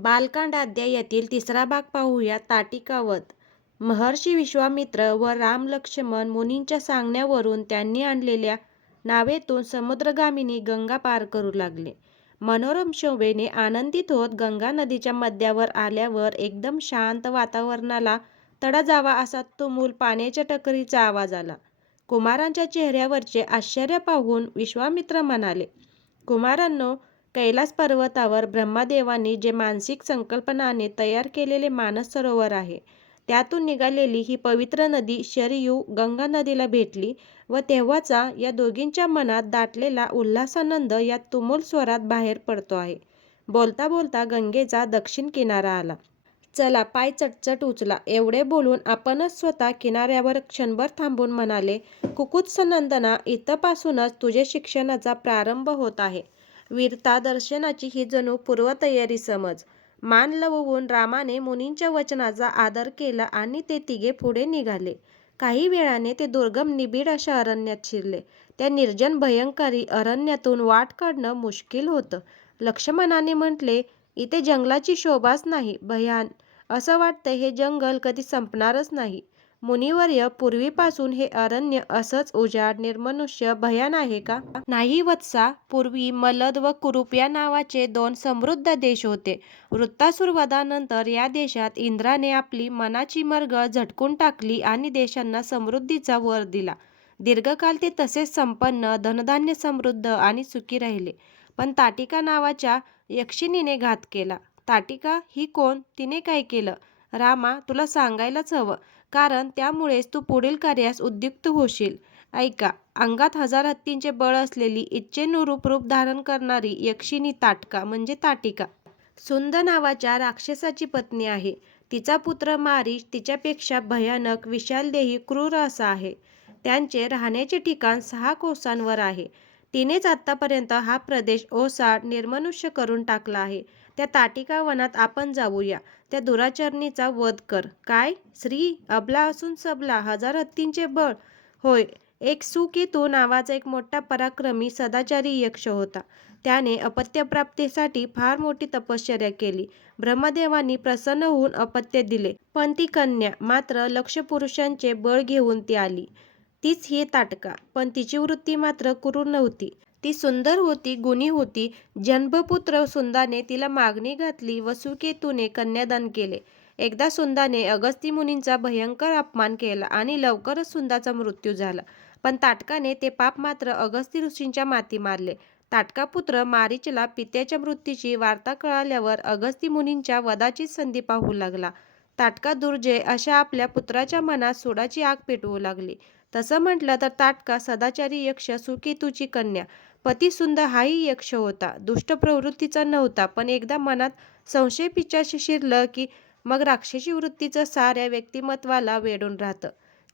बालकांड अध्यायातील तिसरा भाग पाहूया. ताटिकावध. महर्षी विश्वामित्र व राम लक्ष्मण मुनींच्या सांगण्यावरून त्यांनी आणलेल्या नावेतून समुद्रगामिनी गंगा पार करू लागले. मनोरम शोभेने आनंदित होत गंगा नदीच्या मध्यावर आल्यावर एकदम शांत वातावरणाला तडा जावा असा तुमुल पाण्याच्या टकरीचा आवाज आला. कुमारांच्या चेहऱ्यावरचे आश्चर्य पाहून विश्वामित्र म्हणाले, कुमारांनो, कैलास पर्वतावर ब्रह्मदेवांनी जे मानसिक संकल्पनाने तयार केलेले मानस सरोवर आहे, त्यातून निघालेली ही पवित्र नदी शरयू गंगा नदीला भेटली व तेव्हाचा या दोघींच्या मनात दाटलेला उल्हासानंद या तुमुल स्वरात बाहेर पडतो आहे. बोलता बोलता गंगेचा दक्षिण किनारा आला. चला, पाय चटचट उचला. एवढे बोलून आपणच स्वतः किनाऱ्यावर क्षणभर थांबून म्हणाले, कुकुत्सनंदना, इथपासूनच तुझे शिक्षणाचा प्रारंभ होत आहे. वीरता दर्शनाची ही जणू पूर्वतयारी समज. मान लववून रामाने मुनींच्या वचनाचा आदर केला आणि ते तिघे पुढे निघाले. काही वेळाने ते दुर्गम निबिड अशा अरण्यात शिरले. त्या निर्जन भयंकरी अरण्यातून वाट काढणं मुश्किल होतं. लक्ष्मणाने म्हटले, इथे जंगलाची शोभाच नाही, भयान. असं वाटतंय हे जंगल कधी संपणारच नाही. मुनिवर्य, पूर्वीपासून हे अरण्य असंच उजाड, निर्मनुष्य, भयान आहे का? नाही वत्सा. पूर्वी मलद व कुरूप या नावाचे दोन समृद्ध देश होते. वृत्तासुरवधानंतर या देशात इंद्राने आपली मनाची मरगळ झटकून टाकली आणि देशांना समृद्धीचा वर दिला. दीर्घकाल ते तसेच संपन्न, धनधान्य समृद्ध आणि सुखी राहिले. पण ताटिका नावाच्या यक्षिणीने घात केला. ताटिका ही कोण? तिने काय केलं? रामा, तुला सांगायलाच हवं, कारण त्यामुळेच तू पुढील कार्यास उद्युक्त होशील. ऐका. अंगात हजार हत्तींचे बळ असलेली, इच्छेनुरूप रूप धारण करणारी यक्षिणी ताटका म्हणजे ताटिका. सुंद नावाच्या राक्षसाची पत्नी आहे. तिचा पुत्र मारीच तिच्यापेक्षा भयानक, विशालदेही, क्रूर असा आहे. त्यांचे राहण्याचे ठिकाण 6 कोसांवर आहे. तिनेच आत्तापर्यंत हा प्रदेश ओसाड, निर्मनुष्य करून टाकला आहे. त्या ताटिका वनात आपण जाऊया. त्या दुराचरणीचा वध कर. काय? स्त्री? अबला असून सबला, हजार हत्तींचे बळ? होय. एक सुकेतू नावाचा एक मोठा पराक्रमी सदाचारी यक्ष होता. त्याने अपत्यप्राप्तीसाठी फार मोठी तपश्चर्या केली. ब्रह्मदेवांनी प्रसन्न होऊन अपत्य दिले. पण ती कन्या मात्र लक्ष पुरुषांचे बळ घेऊन ती आली. तीच ही ताटका. पण तिची वृत्ती मात्र क्रूर नव्हती. ती सुंदर होती, गुणी होती. जन्मपुत्र सुंदाने तिला मागणी घातली व सुकेतूने कन्यादान केले. एकदा सुंदाने अगस्ती मुनींचा भयंकर अपमान केला आणि लवकरच सुंदाचा मृत्यू झाला. पण ताटकाने ते पाप मात्र अगस्ती ऋषींच्या माथी मारले. ताटकापुत्र मारीचला पित्याच्या मृत्यूची वार्ता कळाल्यावर अगस्ती मुनींच्या वधाचीच संधी पाहू लागला. ताटका दुर्जय अशा आपल्या पुत्राच्या मनात सूडाची आग पेटवू लागली. तसं म्हटलं तर ताटका सदाचारी यक्ष सुकेतूची कन्या. पती सुंद हाही यक्ष होता. दुष्ट प्रवृत्तीचा नव्हता, पण एकदा मनात संशय पिशाच शिरलं की मग राक्षसी वृत्तीचं साऱ्या व्यक्तिमत्वाला वेढून राहतं.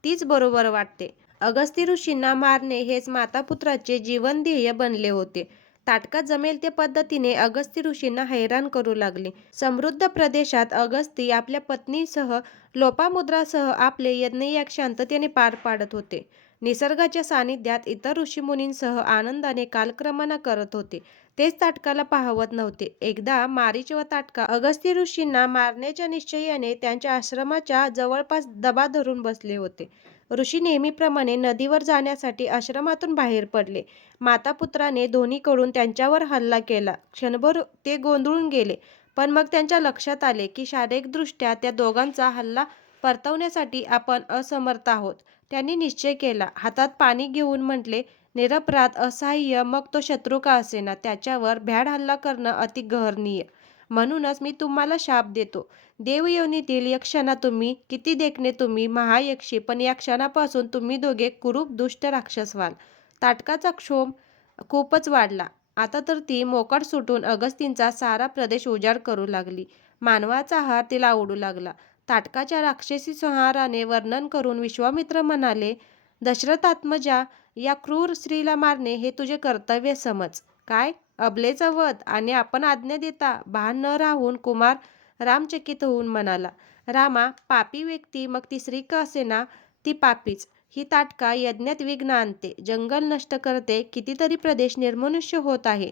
तीच बरोबर वाटते. अगस्ती ऋषींना मारणे हेच मातापुत्राचे जीवनध्येय बनले होते. ताटका जमेल त्या पद्धतीने अगस्ती ऋषींना हैराण करू लागले. समृद्ध प्रदेशात अगस्ती आपल्या पत्नीसह, लोपामुद्रासह आपले यज्ञयाग शांततेने पार पाडत होते. निसर्गाच्या सानिध्यात इतर ऋषीमुनींसह आनंदाने कालक्रमणा करत होते. तेच ताटकाला पाहवत नव्हते. एकदा मारीच व ताटका अगस्ती ऋषींना मारण्याच्या निश्चयाने त्यांच्या आश्रमाच्या जवळपास दबा धरून बसले होते. ऋषी नेहमीप्रमाणे नदीवर जाण्यासाठी आश्रमातून बाहेर पडले. मातापुत्राने दोन्हीकडून त्यांच्यावर हल्ला केला. क्षणभर ते गोंधळून गेले. पण मग त्यांच्या लक्षात आले की शारीरिकदृष्ट्या त्या दोघांचा हल्ला परतवण्यासाठी आपण असमर्थ आहोत. त्यांनी निश्चय केला. हातात पाणी घेऊन म्हटले, निरपराध, असहाय्य, मग तो शत्रू का असेना, त्याच्यावर भ्याड हल्ला करणं अति गहर्नीय. म्हणूनच मी तुम्हाला शाप देतो. देवयोनीतील यक्षांना तुम्ही, किती देखणे तुम्ही महायक्षी, पण या क्षणापासून तुम्ही दोघे कुरूप दुष्ट राक्षस व्हाल. ताटकाचा क्षोभ खूपच वाढला. आता तर ती मोकाट सुटून अगस्तींचा सारा प्रदेश उजाड करू लागली. मानवाचा आहार तिला आवडू लागला. ताटकाच्या राक्षसी संहाराने वर्णन करून विश्वामित्र म्हणाले, दशरथात्मजा, या क्रूर स्त्रीला मारणे हे तुझे कर्तव्य समज. काय? अबलेचा वध? आणि आपण आज्ञा देता? भान न राहून कुमार राम चकित होऊन म्हणाला, रामा, पापी व्यक्ती, मग ती स्त्री का असेना, ती पापीच. ही ताटका यज्ञात विघ्न आणते, जंगल नष्ट करते, कितीतरी प्रदेश निर्मनुष्य होत आहे.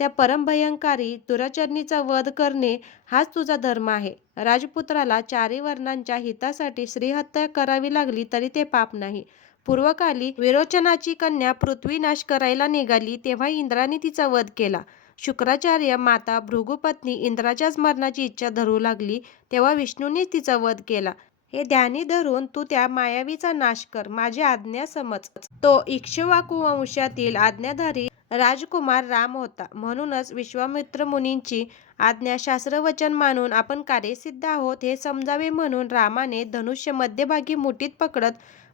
त्या परमभयंकारी दुराचरणीचा वध करणे हाच तुझा धर्म आहे. राजपुत्राला चारी वर्णांच्या हितासाठी स्त्रीहत्या करावी लागली तरी ते पाप नाही. पूर्वकाली विरोचनाची कन्या पृथ्वी नाश करायला निघाली तेव्हा इंद्राने तिचा वध केला. शुक्राचार्य माता भृगुपत्नी इंद्राच्याच मरणाची इच्छा धरू लागली तेव्हा विष्णूनेच तिचा वध केला. हे ध्यानी धरून तू त्या मायावीचा नाश कर, माझी आज्ञा समज. तो इक्ष्वाकू वंशातील आज्ञाधारी राजकुमार राम होता. म्हणूनच विश्वामित्र मुनींची आज्ञा शास्त्रवचन मानून आपण कार्यसिद्ध आहोत हे समजावे म्हणून रामाने धनुष्य मध्यभागी मुठीत पकडत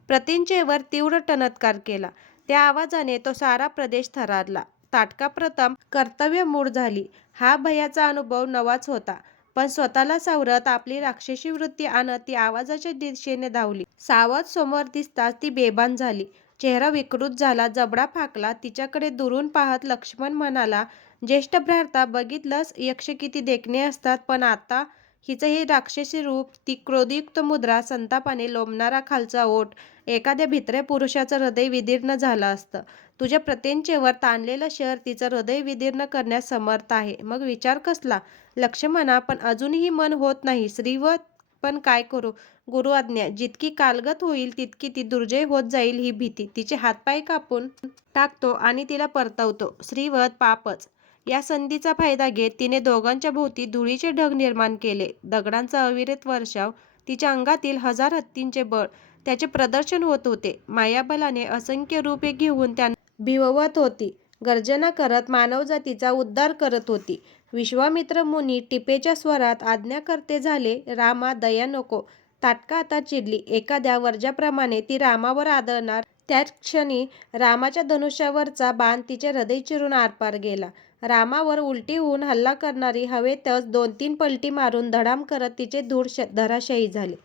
प्रत्यंचेवर तीव्र टणत्कार केला. त्या आवाजाने तो सारा प्रदेश थरारला. ताटका प्रथम कर्तव्यमूढ झाली. हा भयाचा अनुभव नवाच होता. पण स्वतःला सावरत आपली राक्षसी वृत्ती आणत ती आवाजाच्या दिशेने धावली. सावध समोर दिसताच ती बेभान झाली. चेहरा विकृत झाला, जबडा फाकला. तिच्याकडे दुरून पाहत लक्ष्मण म्हणाला, ज्येष्ठ भ्राता, बघितलंस यक्ष किती देखणे असतात, पण आता हिचं हे राक्षसी रूप, ती क्रोधयुक्त मुद्रा, संतापाने लोंबणारा खालचा ओठ, एखाद्या भित्र्या पुरुषाचं हृदय विदीर्ण झालं असतं. तुझ्या प्रत्यंचेवर ताणलेलं शहर तिचं हृदय विदीर्ण करण्यास समर्थ आहे. मग विचार कसला? लक्ष्मणा, पण अजूनही मन होत नाही. श्रीवत, पण काय करू? गुरु आज्ञा. जितकी कालगत होईल तितकी ती दुर्जय होत जाईल ही भीती. तिचे हातपाय कापून टाकतो आणि तिला परतवतो. श्रीवत, पापच. या संधीचा फायदा घेत तिने दोघांच्या भोवती धुळीचे ढग निर्माण केले. दगडांचा अविरत वर्षाव. तिच्या अंगातील हजार हत्तींचे बळ त्याचे प्रदर्शन होत होते. मायाबलाने असंख्य रूपे घेऊन त्यांना भिववत होती. गर्जना करत मानवजातीचा उद्धार करत होती. विश्वामित्र मुनी टिपेच्या स्वरात आज्ञाकर्ते झाले. रामा, दया नको. ताटका आता चिडली. एखाद्या वर्जाप्रमाणे ती रामावर आदळणार. त्याच क्षणी रामाच्या धनुष्यावरचा बाण तिचे हृदय चिरून आरपार गेला. रामावर उलटी होऊन हल्ला करणारी हवेतच 2-3 पलटी मारून धडाम करत तिचे धूळ धराशायी झाले.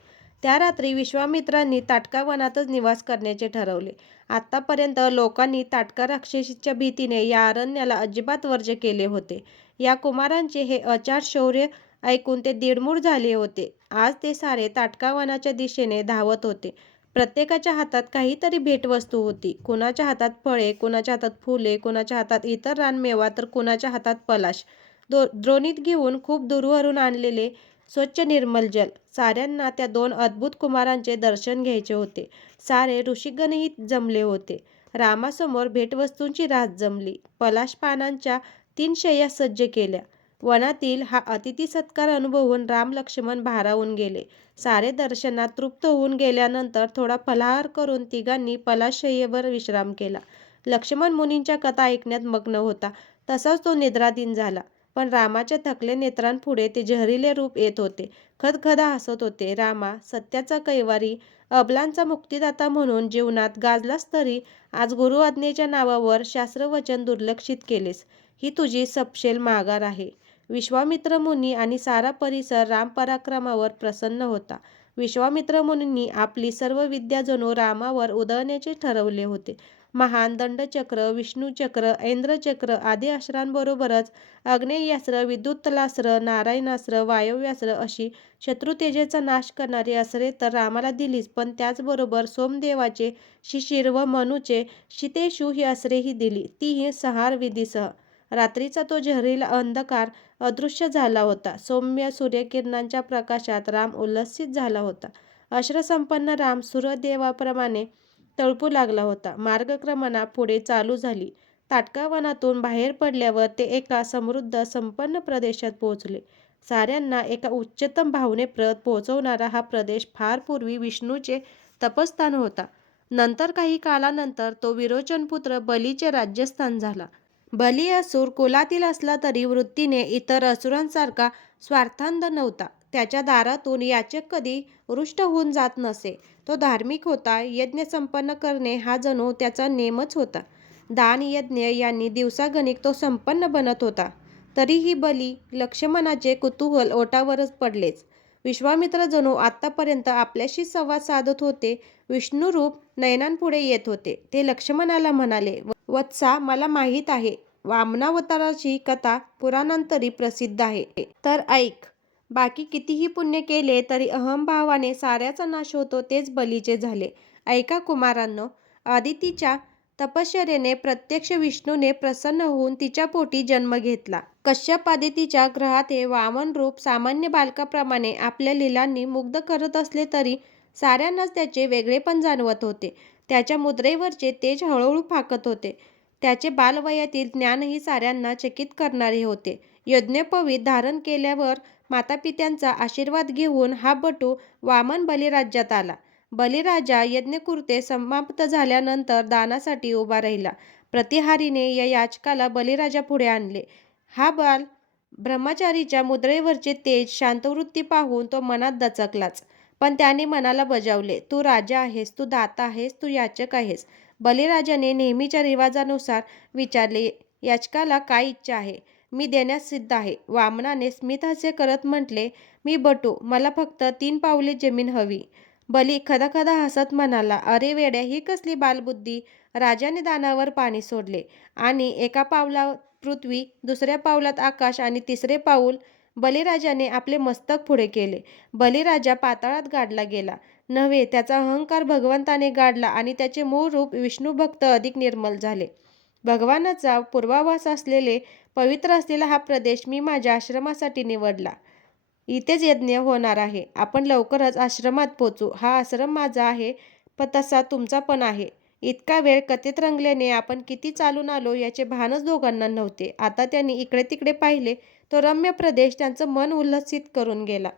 त्या रात्री विश्वामित्रांनी ताटका वनातच निवास करण्याचे ठरवले. आतापर्यंत लोकांनी ताटका राक्षसीच्या भीतीने या अरण्याला अजिबात वर्ज्य केले होते. या कुमारांचे हे अचाट शौर्य ऐकून ते दीडमूड झाले होते. आज ते सारे ताटका वनाच्या दिशेने धावत होते. प्रत्येकाच्या हातात काहीतरी भेटवस्तू होती. कुणाच्या हातात फळे, कुणाच्या हातात फुले, कुणाच्या हातात इतर रानमेवा, तर कुणाच्या हातात पलाश. द्रोणीत घेऊन खूप दूरवरून आणलेले स्वच्छ निर्मल जल. साऱ्यांना त्या 2 अद्भुत कुमारांचे दर्शन घ्यायचे होते. सारे ऋषिगणही जमले होते. रामासमोर भेटवस्तूंची रास जमली. पलाश पानांच्या 3 शय्या सज्ज केल्या. वनातील हा अतिथी सत्कार अनुभवून राम लक्ष्मण भारावून गेले. सारे दर्शनात तृप्त होऊन गेल्यानंतर थोडा फलाहार करून तिघांनी पलाशय्येवर विश्राम केला. लक्ष्मण मुनींच्या कथा ऐकण्यात मग्न होता. तसाच तो निद्राधीन झाला. पण रामाच्या थकल्या नेत्रांपुढे ते जहरीले रूप येत होते. खदखदा हसत होते. रामा, सत्याचा कैवारी, अबलांचा मुक्तिदाता म्हणून जीवनात गाजलास तरी आज गुरु आज्ञेच्या नावावर शास्त्रवचन दुर्लक्षित केलेस. ही तुझी सपशेल माघार आहे. विश्वामित्र मुनी आणि सारा परिसर रामपराक्रमावर प्रसन्न होता. विश्वामित्र मुनींनी आपली सर्व विद्या जणू रामावर उधळण्याचे ठरवले होते. महान दंडचक्र, विष्णुचक्र, ऐंद्रचक्र आदी अस्त्रांबरोबरच आग्नेयास्त्र, विद्युत्तलास्त्र, नारायणास्त्र, वायव्यास्त्र अशी शत्रुतेजेचा नाश करणारी अस्त्रे तर रामाला दिलीच, पण त्याचबरोबर सोमदेवाचे शिशिर व मनुचे शितेशु ही अस्त्रेही दिली, तीही संहार विधीसह. रात्रीचा तो जहरीला अंधकार अदृश्य झाला होता. सौम्य सूर्यकिरणांच्या प्रकाशात राम उल्लसित झाला होता. अश्रसंपन्न राम सूर्यदेवाप्रमाणे तळपू लागला होता. मार्गक्रमणा पुढे चालू झाली. ताटका वनातून बाहेर पडल्यावर ते एका समृद्ध संपन्न प्रदेशात पोहोचले. साऱ्यांना एका उच्चतम भावनेप्रत पोहोचवणारा हा प्रदेश फार पूर्वी विष्णूचे तपस्थान होता. नंतर काही कालानंतर तो विरोचनपुत्र बलीचे राज्यस्थान झाला. बली असुर कुलातील असला तरी वृत्तीने इतर असुरांसारखा स्वार्थांध नव्हता. त्याच्या दारातून याचक कधी रुष्ट होऊन जात नसे. तो धार्मिक होता. यज्ञ संपन्न करणे हा जणू त्याचा नेमच होता. दान यज्ञ यांनी दिवसागणिक तो संपन्न बनत होता. तरीही बली लक्ष्मणाचे कुतूहल ओटावरच पडलेच. विश्वामित्र जणू आत्तापर्यंत आपल्याशी संवाद साधत होते. विष्णुरूप नयनांपुढे येत होते. ते लक्ष्मणाला म्हणाले, वत्सा, मला माहीत आहे वामनावताराची कथा पुराणांतरी प्रसिद्ध आहे. तर ऐक. बाकी कितीही पुण्य केले तरी अहंभावाने साऱ्याचा नाश होतो तेच बलीचे झाले. ऐका कुमारांनो, अदितीच्या तपश्चर्येने प्रत्यक्ष विष्णूने प्रसन्न होऊन तिच्या पोटी जन्म घेतला. कश्यप आदितीच्या ग्रहात हे वामन रूप सामान्य बालकाप्रमाणे आपल्या लीलांनी मुग्ध करत असले तरी साऱ्यांनाच त्याचे वेगळेपण जाणवत होते. त्याच्या मुद्रेवरचे तेज हळूहळू फाकत होते. त्याचे बालवयातील ज्ञानही साऱ्यांना चकित करणारे होते. यज्ञोपवीत धारण केल्यावर मातापित्यांचा आशीर्वाद घेऊन हा बटू वामन बलिराज्यात आला. बलिराजा यज्ञकृत्ये समाप्त झाल्यानंतर दानासाठी उभा राहिला. प्रतिहारीने या याचकाला बलिराजापुढे आणले. हा बाल ब्रह्मचारीच्या मुद्रेवरचे तेज, शांतवृत्ती पाहून तो मनात दचकलाच. पण त्याने मनाला बजावले, तू राजा आहेस, तू दाता आहेस, तू याचक आहेस. बलिराजाने नेहमीच्या रिवाजानुसार विचारले, याचकाला काय इच्छा आहे? मी देण्यास सिद्ध आहे. वामनाने स्मितहास्य करत म्हटले, मी बटू, मला फक्त 3 पावले जमीन हवी. बली खदाखदा हसत म्हणाला, अरे वेड्या, ही कसली बालबुद्धी? राजाने दानावर पाणी सोडले आणि एका पावलात पृथ्वी, दुसऱ्या पावलात आकाश आणि तिसरे पाऊल बलिराजाने आपले मस्तक पुढे केले. बलिराजा पाताळात गाडला गेला नव्हे, त्याचा अहंकार भगवंताने गाडला आणि त्याचे मूळ रूप विष्णुभक्त अधिक निर्मल झाले. भगवानाचा पूर्वाभास असलेले पवित्र असलेला हा प्रदेश मी माझ्या आश्रमासाठी निवडला. इथेच यज्ञ होणार आहे. आपण लवकरच आश्रमात पोचू. हा आश्रम माझा आहे, पण तसा तुमचा पण आहे. इतका वेळ कथेत रंगल्याने आपण किती चालून आलो याचे भानच दोघांना नव्हते. आता त्यांनी इकडे तिकडे पाहिले. तो रम्य प्रदेश त्यांचं मन उल्हसित करून गेला.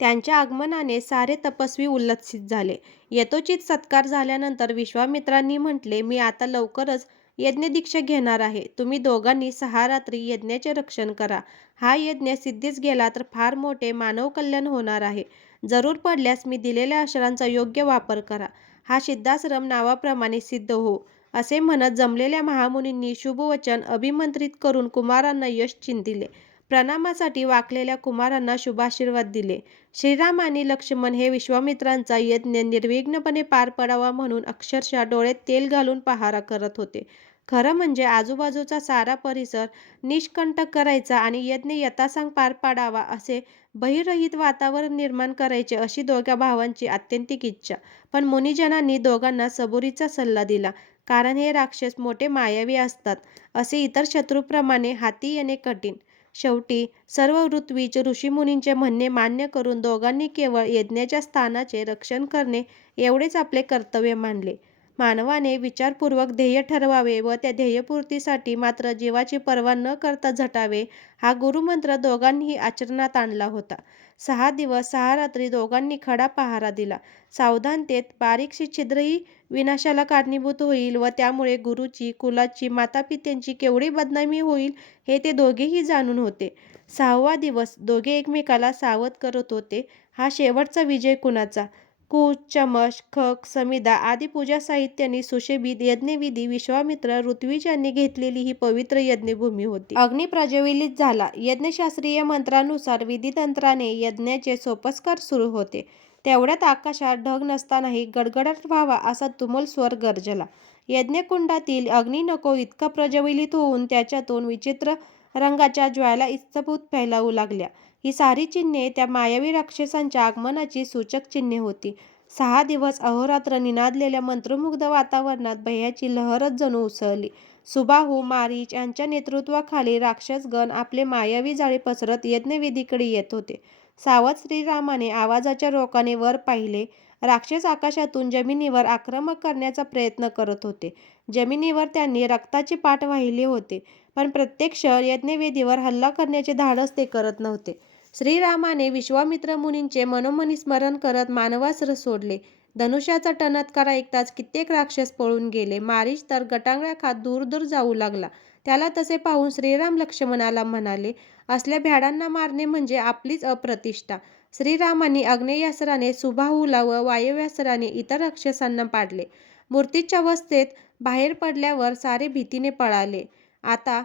त्यांच्या आगमनाने सारे तपस्वी उल्हसित झाले. यथोचित सत्कार झाल्यानंतर विश्वामित्रांनी म्हटले, मी आता लवकरच यज्ञदीक्षा घेणार आहे. तुम्ही दोघांनी 6 रात्री यज्ञाचे रक्षण करा. हा यज्ञ सिद्धीस गेला तर फार मोठे मानवकल्याण होणार आहे. जरूर पडल्यास मी दिलेल्या अक्षरांचा योग्य वापर करा. हा सिद्धाश्रम नावाप्रमाणे सिद्ध हो. असे म्हणत जमलेल्या महामुनींनी शुभवचन अभिमंत्रित करून कुमारांना यश चिंतिले. प्रणामासाठी वाकलेल्या कुमारांना शुभाशीर्वाद दिले. श्रीराम आणि लक्ष्मण हे विश्वामित्रांचा यज्ञ निर्विघ्नपणे पार पडावा म्हणून अक्षरशः डोळ्यात तेल घालून पहारा करत होते. खरं म्हणजे आजूबाजूचा सारा परिसर निष्कंटक करायचा आणि यज्ञ यथासांग पार पाडावा असे भयरहित वातावरण निर्माण करायचे अशी दोघा भावांची आत्यंतिक इच्छा. पण मुनिजनांनी दोघांना सबुरीचा सल्ला दिला. कारण हे राक्षस मोठे मायावी असतात. असे इतर शत्रूप्रमाणे हाती येणे कठीण. शेवटी सर्व ऋत्विज ऋषीमुनींचे म्हणणे मान्य करून दोघांनी केवळ यज्ञाच्या स्थानाचे रक्षण करणे एवढेच आपले कर्तव्य मानले. मानवाने विचारपूर्वक ध्येय ठरवावे व त्या ध्येयपूर्तीसाठी मात्र जीवाची पर्वा न करता झटावे, हा गुरुमंत्र दोघांनीही आचरणात आणला होता. 6 दिवस 6 रात्री दोघांनी खडा पहारा दिला. सावधानतेत बारीकशी छिद्रही विनाशाला कारणीभूत होईल व त्यामुळे गुरुची, कुलाची, मातापित्यांची केवढी बदनामी होईल हे ते दोघेही जाणून होते. 6वा दिवस दोघे एकमेकाला सावध करत होते. हा शेवटचा विजय कुणाचा? कूच, चमश, खक, समिधा आदी पूजा साहित्यांनी सुशोभित यज्ञविधी विश्वामित्र ऋत्विज यांनी घेतलेली ही पवित्र यज्ञभूमी होती. अग्नी प्रज्वलित झाला. यज्ञशास्त्रीय मंत्रानुसार विधितंत्राने यज्ञाचे सोपस्कार सुरू होते. तेवढ्यात आकाशात ढग नसतानाही गडगडाट व्हावा असा तुमुल स्वर गर्जला. यज्ञकुंडातील अग्नी नको इतका प्रज्वलित होऊन त्याच्यातून विचित्र रंगाच्या ज्वाला इत्थंभूत फैलावू लागल्या. ही सारी चिन्हे त्या मायावी राक्षसांच्या आगमनाची सूचक चिन्हे होती. 6 दिवस अहोरात्र निनादलेल्या मंत्रमुग्ध वातावरणात भयाची लहरच जणू उसळली. सुबाहू, मारीच यांच्या नेतृत्वाखाली राक्षसगण आपले मायावी जाळे पसरत यज्ञवेदीकडे येत होते. सावध श्रीरामाने आवाजाच्या रोखाने वर पाहिले. राक्षस आकाशातून जमिनीवर आक्रमण करण्याचा प्रयत्न करत होते. जमिनीवर त्यांनी रक्ताचे पाट वाहिले होते, पण प्रत्यक्ष यज्ञवेदीवर हल्ला करण्याचे धाडस ते करत नव्हते. श्रीरामाने विश्वामित्र मुनींचे मनोमनी स्मरण करत मानवास्त्र सोडले. धनुष्याचा टणत्कार ऐकताच कित्येक राक्षस पळून गेले. मारीच तर गटांगळ्या खात दूर दूर जाऊ लागला. त्याला तसे पाहून श्रीराम लक्ष्मणाला म्हणाले, असल्या भ्याडांना मारणे म्हणजे आपलीच अप्रतिष्ठा. श्रीरामांनी आग्नेयास्त्राने सुबाहूला व वायव्यास्त्राने इतर राक्षसांना पाडले. मूर्तिच्छावस्थेत बाहेर पडल्यावर सारे भीतीने पळाले. आता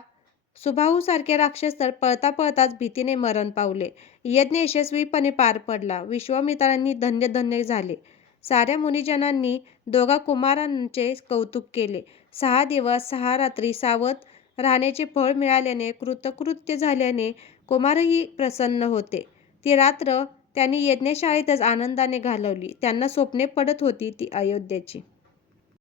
सुबाहूसारखे राक्षस तर पळता पळताच भीतीने मरण पावले. यज्ञ यशस्वीपणे पार पडला. विश्वामित्रांनी धन्य धन्य झाले. साऱ्या मुनिजनांनी दोघा कुमारांचे कौतुक केले. 6 दिवस 6 रात्री सावध राहण्याचे फळ मिळाल्याने, कृतकृत्य झाल्याने कुमारही प्रसन्न होते. ती रात्र त्यांनी यज्ञशाळेतच आनंदाने घालवली. त्यांना स्वप्ने पडत होती ती अयोध्येची.